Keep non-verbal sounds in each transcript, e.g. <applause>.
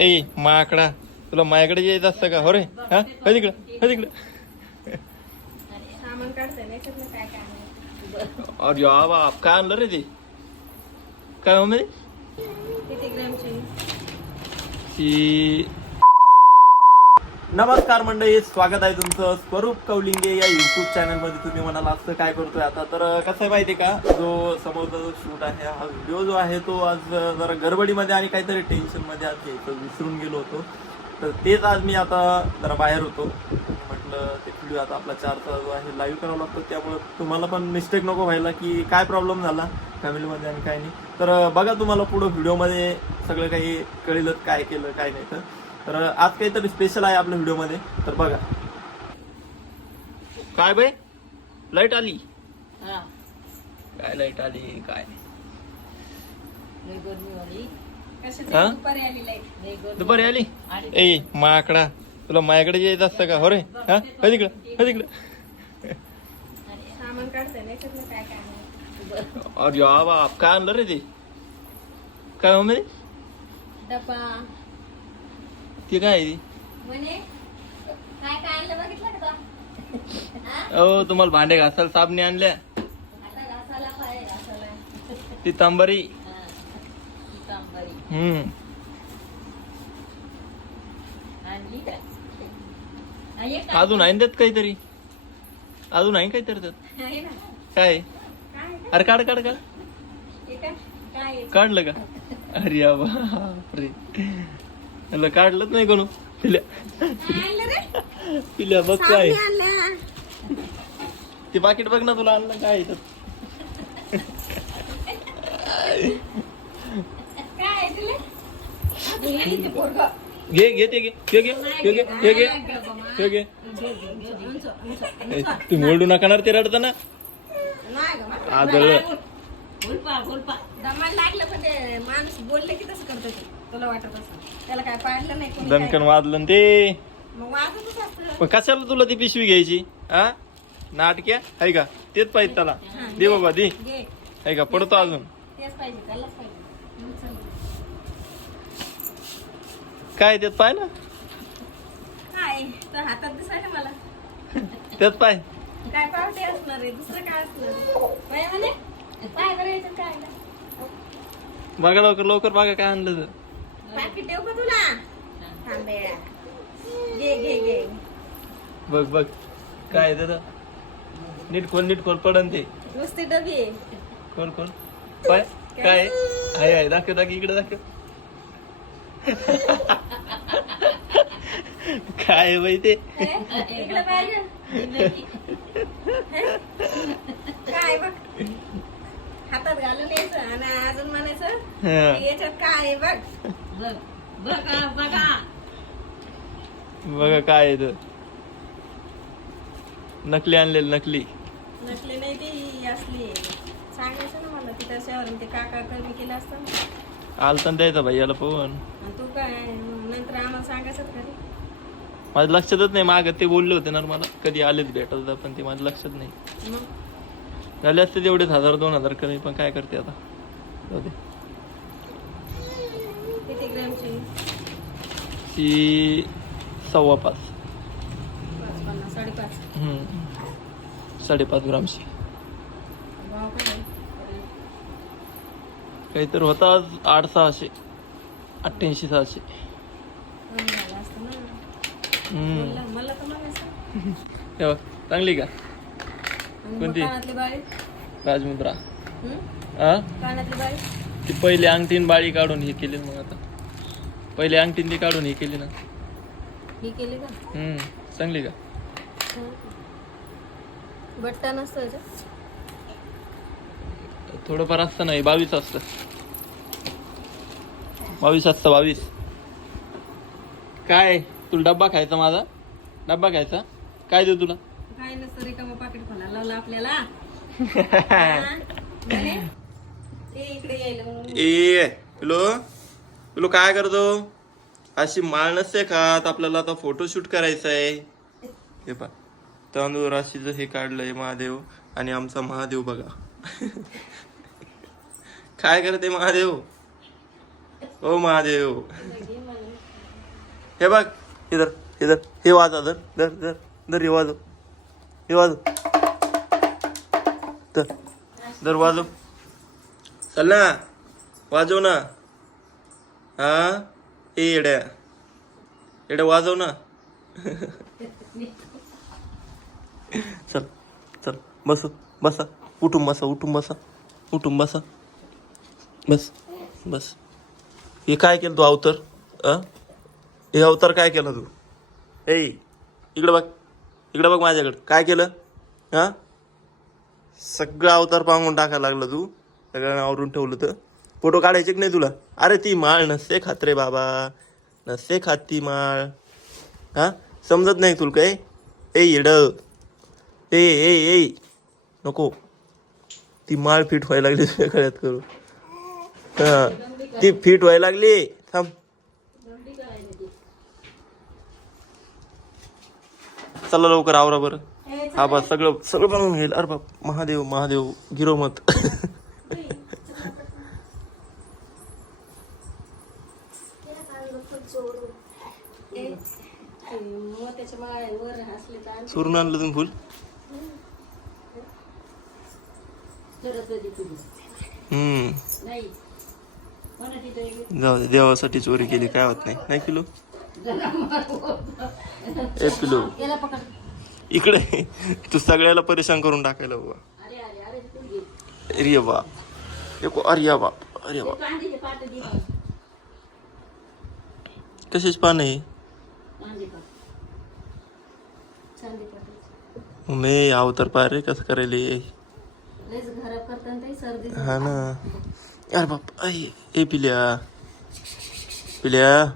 ए माकडा तुला माझ्याकडे यायचं असतं का हो रे हा तिकडं हो तिकडं. अरे बाप काय आणलं रे ते काय ग्रॅमची की नमस्कार मंडळी स्वागत आहे तुमचं स्वरूप कौलिंगे या युट्यूब चॅनलमध्ये. तुम्ही म्हणाला असं काय करतोय आता? तर कसं आहे माहिती का? जो समोरचा जो शूट आहे हा व्हिडिओ जो आहे तो आज जरा गडबडीमध्ये आणि काहीतरी टेन्शनमध्ये आज घ्यायचं विसरून गेलो होतो. तर तेच आज मी आता जरा बाहेर होतो. म्हटलं ते व्हिडिओ आता आपला चारचा जो आहे लाईव्ह करावा लागतो. त्यामुळे तुम्हाला पण मिस्टेक नको व्हायला की काय प्रॉब्लेम झाला फॅमिलीमध्ये आणि काय नाही. तर बघा तुम्हाला पुढं व्हिडिओमध्ये सगळं काही कळेलच काय केलं काय नाही. तर तर आज काहीतरी स्पेशल आहे आपल्या व्हिडिओमध्ये. तर बघा. काय बाई? लाइट आली. काय लाइट आली काय हा? दुपारी आली लाइट? दुपारी आली? ए माकडा. तुला माझ्याकडे यायचं असतं का? हो रे. हा? हो तिकडं हो तिकडं. अरे बाप काय आणलं रे ते? काय मम्मी डबा. ते काय आहे? अहो तुम्हाला भांडे घासायला साबणे आणल्या ती तांबरी. हम्म? अजून आहे त्यात काहीतरी? अजून आहे काहीतरी त्यात. काय? अरे काढ काढ काढ? काढलं का? अरे बापरे. त्याला काढलंच नाही कोण पिल्या बघ काय. ते पाकिट बघ ना तुला आणलं काय. घे घे ते घे घे घे घे घे घे घे. घे घे ए. तुम्ही ओरडू नका ना रे ते रडताना. आदळ लागलं पण ते माणूस बोलले की तसं करतो ते तुला वाटत असं त्याला काय पाडलं नाही कोणी दणकन. वाजलं ना ते. मग वाजतच असतं. पण कशाला तुला ती पिशवी घ्यायची? हा? नाटक्या? आहे का? तेच पाहिजे त्याला. दे बाबा दे. घे आहे का? पडतो अजून. तेच पाहिजे त्यालाच पाहिजे. मग चल. काय त्यात पाय ना? काय? तर हातात दिसायला मला. त्यात पाय. काय पावटे असणार आहे? दुसरं काय काय. बघा लवकर लवकर बघा काय आणलं तर. पाकीट देऊ का तुला? थांबेळा घे घे घे. बघ बघ. काय त्यात नीट खोल नीट खोल पडन ते. नुसती डबी खोल खोल. पाय. काय? आहे? आहे दाखव दाखव इकडे दाखव. काय बाई ते? इकडे पाहिजे? काय बघ? हातात घालून यायचं आणि अजून म्हणायचं याच्यात काय आहे बघ बघा बघा बघा काय आहे तर नकली आणलेलं नकली नकली नाही ती असली आहे. सांगायचं ना मला ते काका कमी केलं असतं ना. आलता द्यायचा भाई याला फोन आणि तू काय नंतर आम्हाला सांगायचं? माझ्या लक्षातच नाही माग ते बोलले होते ना मला कधी आलेच भेटत होता पण ते माझ्या लक्षात नाही मग झाले असते तेवढेच हजार दोन हजार कमी पण काय करते आता जाऊ दे. किती ग्रॅमची ती सव्वा पाच. साडेपाच. हम्म. साडेपाच ग्रामची? काहीतरी होता आज आठ सहाशे. अठ्ठ्याऐंशी सहाशे. हम्म. हे बघ, चांगली का? कोणती? कानातली बाळी राजमुद्रा. हं? हा कानातली बाळी ती पहिले अंगठीन बाळी काढून हे केली मग आता. पहिले अंगठीन ती काढून हे केली ना. ही केली का? हम्म चांगली का? बट्टा नसतो याच्यात थोडंफार असतं नाही बावीस असतं. बावीस असतं बावीस. काय? तुला डब्बा खायचा माझा? डब्बा खायचा? काय देऊ तुला? काय नसतं रिकामं पाकिट खोला लावलं आपल्याला? <laughs> हा? म्हणे, ते इकडे यायला म्हणून. ए पिलो पिलो काय करतो? अशी माळ नसते खात आपल्याला आता फोटोशूट करायचं आहे हे पा तांदूळ राशीचं हे काढलंय महादेव आणि आमचा महादेव बघा. काय करते महादेव? ओ महादेव. हे बघ. इधर इधर हे वाजा धर धर धर धर हे वाजव. हे वाजव. धर. धर वाजव. चल ना. वाजव ना. हा? ए येड्या. येड्या वाजव ना. चल चल. बस बसा. उठून बसा उठून बसा. उठून बसा. बस बस. हे काय केलं तू अवतर? अ हे अवतार काय केलं तू? ए इकडं बघ. इकडं बघ माझ्याकडं. काय केलं? हा? सगळं अवतार पांगून टाकायला लागलं तू. सगळ्यांना आवरून ठेवलं तर. फोटो काढायचे की नाही तुला? अरे ती माळ नसते खात रे बाबा. नसते खात ती माळ. हा? समजत नाही तुला काय ए येड. ए ए ए. नको. ती माळ फिट व्हायला लागली तुझ्या गळ्यात करू हा. ती फिट व्हायला लागली. थांब. चला लवकर आवरा बरं. हा बा सगळं सगळं बनवून घेईल. अरे बाप महादेव महादेव गिरो मत <laughs> ए, ते मोत्याच्या माळ्यावर हसले तर आणखी चोरून आणलं तुम्ही फुल? सरस्वती तुझी हम्म. नाही. कोणा तिथं एक जाऊ दे देवासाठी चोरी केली काय होत नाही. नाही किलो एक किलो याला पकड. इकडे. तू सगळ्याला परेशान करून टाकायला बाबा अरे अरे अरे तू घे. अरे बाप एको अरे बाप अरे बाप दे कशाच पान आहे कांदे पाट मी अवतार पाय रे कसं करायला हा? ना. अरे बाप आई ए पिल्या. पिल्या.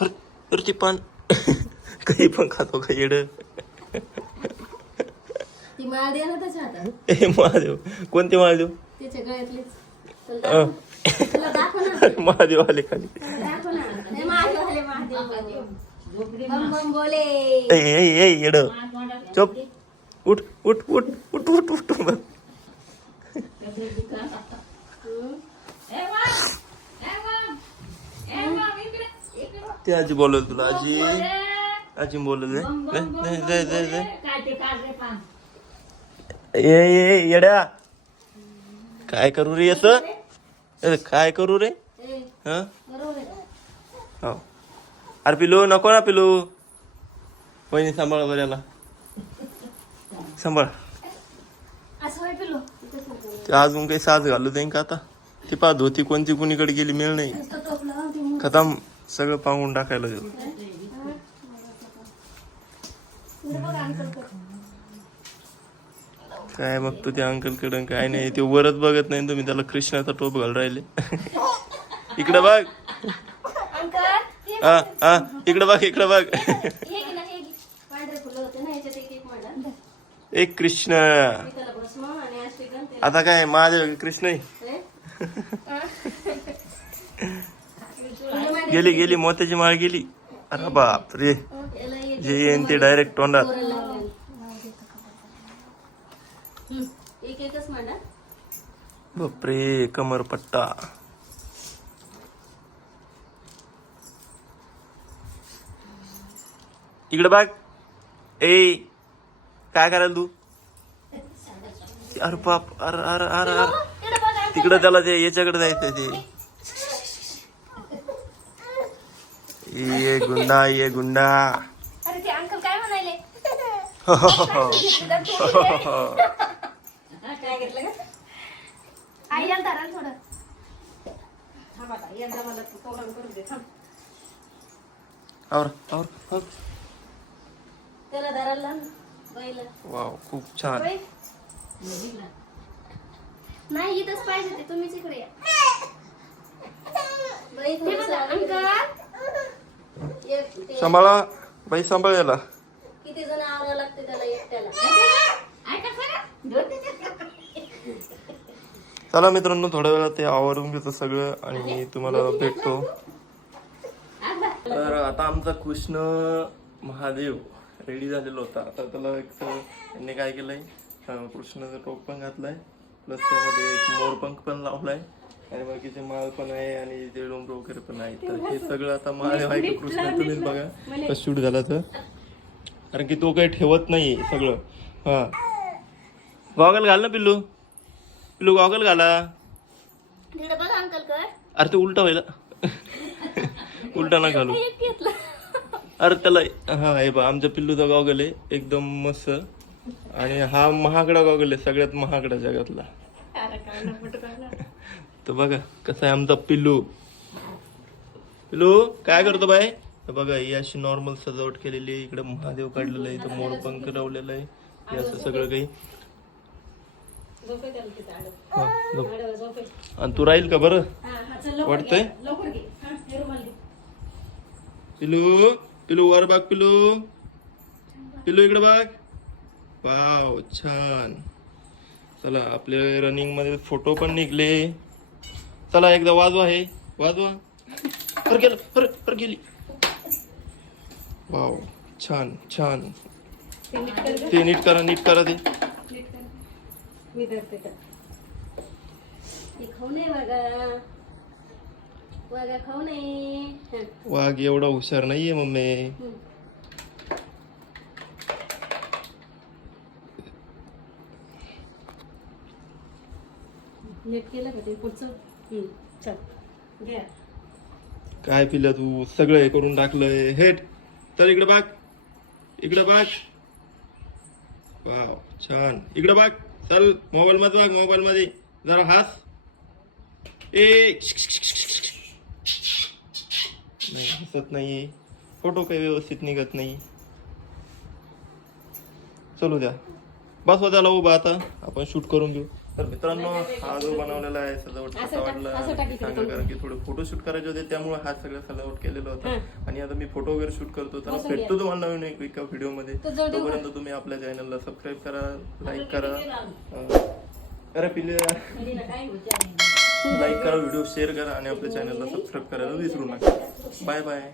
अरे ती पान. काही पण खातो का येड? महादेव कोणते महादेव महादेव आले खाली. महादेव आले महादेव बम बम बोले ए ए ए येड. चुप. उठ उठ उठ उठ उठ उठ उठ. ते आजी बोलल तुला आजी. आजी बोलल दे दे दे दे दे ए ए येड्या. काय करू रे येत काय करू रे? हा? बरोबर आहे हो. अरे पिलू नको ना पिलू. वहिनी सांभाळ बरं याला. सांभाळ. ते अजून काही साज घालू देईन का आता? ती पा धोती कोणती कुणीकडे गेली मिळ नाही. खतम. सगळं पांगून टाकायला देऊ. काय बघतो ते अंकलकडे काय नाही. ते वरच बघत नाही तुम्ही त्याला कृष्णाचा टोप घाल राहिले. <laughs> इकडे बघ. इकडे बघ इकडे बघ. एक एक मांडा एक कृष्ण. आता काय महादेव कृष्ण. गेली गेली मोत्याची माळ गेली. अरे बाप रे. जे येईन ते डायरेक्ट तोंडात बापरे कमरपट्टा. इकडे बघ. ए काय करायला तू? अरे बाप अरे अरे अरे अरे. तिकडं त्याला ते याच्याकडे जायचंय ते. ये गुंडा ये गुंडा. अरे ते अंकल काय म्हणाले? काय घेतलं का आई याला धरा ना थोडं. थांब आता यंदा मला प्रोग्राम करू दे थांब. और और और. त्याला धरायला वाव खूप छान. नाही इथंच पाहिजे ते तुम्हीच इकडे या. बाई थोडंसं- एक ते- सांभाळा. बाई सांभाळ याला. किती जण आवरावं लागते त्याला एकट्याला. चला मित्रांनो थोड्या वेळात ते आवरून घेतो सगळं आणि तुम्हाला भेटतो. तर आता आमचा कृष्ण महादेव. रेडी झालेला होता. आता त्याला एक त्यांनी काय केलंय अं, कृष्णाचं टोप पण घातलाय प्लस त्यामध्ये एक मोरपंख पण लावलाय आणि बाकीचे माळ पण आहे आणि ते डोंबरो वगैरे पण आहे तर हे सगळं आता महादेव आहे का कृष्ण तुम्हीच बघा. कसं शूट झालं तर कारण की तो काही ठेवत नाही सगळं. हा. गॉगल घाल ना पिल्लू. पिल्लू गॉगल घाला. तिकडे बघा अंकल कर. अरे ते उलटा व्हायला. <laughs> उलटा ना घालू. अरे त्याला हा हे बा आमच्या पिल्लूचा गॉगल आहे एकदम मस्त. आणि हा महागडा गॉगल आहे सगळ्यात महागडा जगातला. तर बघा कसा आहे आमचा पिल्लू. पिल्लू काय करतो बाय बघा ही अशी नॉर्मल सजावट केलेली आहे. इकडे महादेव काढलेलं आहे इथं मोरपंख लावलेलं आहे. हे असं सगळं काही. हा. आणि तू राहील का बरं? वाटतंय? घे. पिलू वर बघ पिलू. पिलू इकडे बघ. वाव छान. चला आपले रनिंगमध्ये फोटो पण निघले. चला एकदा वाजवा हे. वाजवा. पर गेलं पर पर गेली. वाव छान छान. ते नीट करा नीट करा ते. मी तर. खाऊ नये. वाघ एवढा हुशार नाहीये मम्मी. नीट केलं का ते पुढचं? हम्म, चल. घ्या. काय पिल्या तू? सगळं हे करून टाकलंय. हेट चल इकडे बघ. इकडे बघ. वाव छान. इकडे बघ. चल मोबाईल मध्ये बघ मोबाईल मध्ये जरा हास. ए नाही हसत नाहीये. फोटो काही व्यवस्थित निघत नाही. चलू द्या. बस त्याला उभा आता. आपण शूट करून घेऊ. तर मित्रांनो हा जो बनवलेला आहे सजावट कसा वाटला? सांगा कारण की थोडे फोटो शूट करायचे होते त्यामुळे हा सगळं सजावट केलेलं होतं. आणि आता मी फोटो वगैरे शूट करतो तर भेटतो तुम्हाला नवीन एक एका व्हिडिओमध्ये. तोपर्यंत तुम्ही आपल्या चॅनलला सबस्क्राईब करा लाईक करा. अरे पिले लाईक करा व्हिडिओ शेअर करा आणि आपल्या चॅनलला सबस्क्राईब करायला विसरू नका. Bye bye